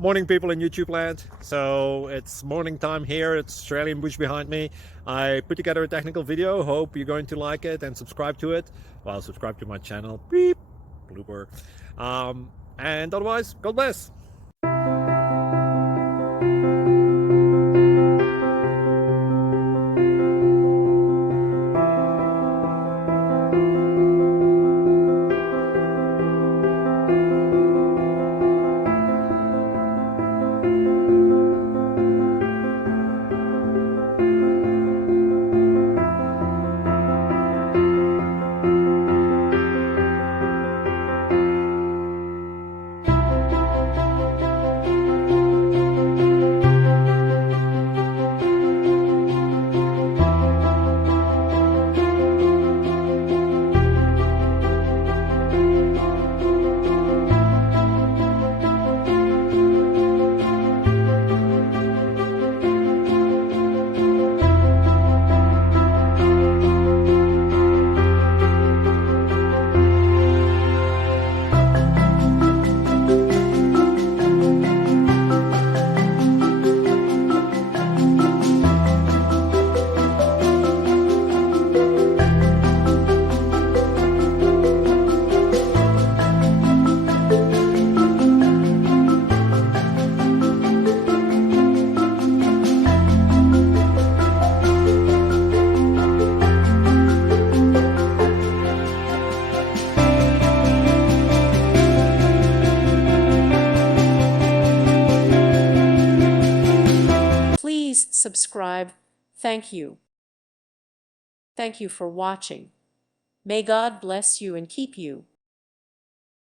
Morning, people in YouTube land. So it's morning time here. It's Australian bush behind me. I put together a technical video. Hope you're going to like it and subscribe to it. Well, subscribe to my channel. Beep. Blooper. And otherwise, God bless. Please subscribe. Thank you. Thank you for watching. May God bless you and keep you.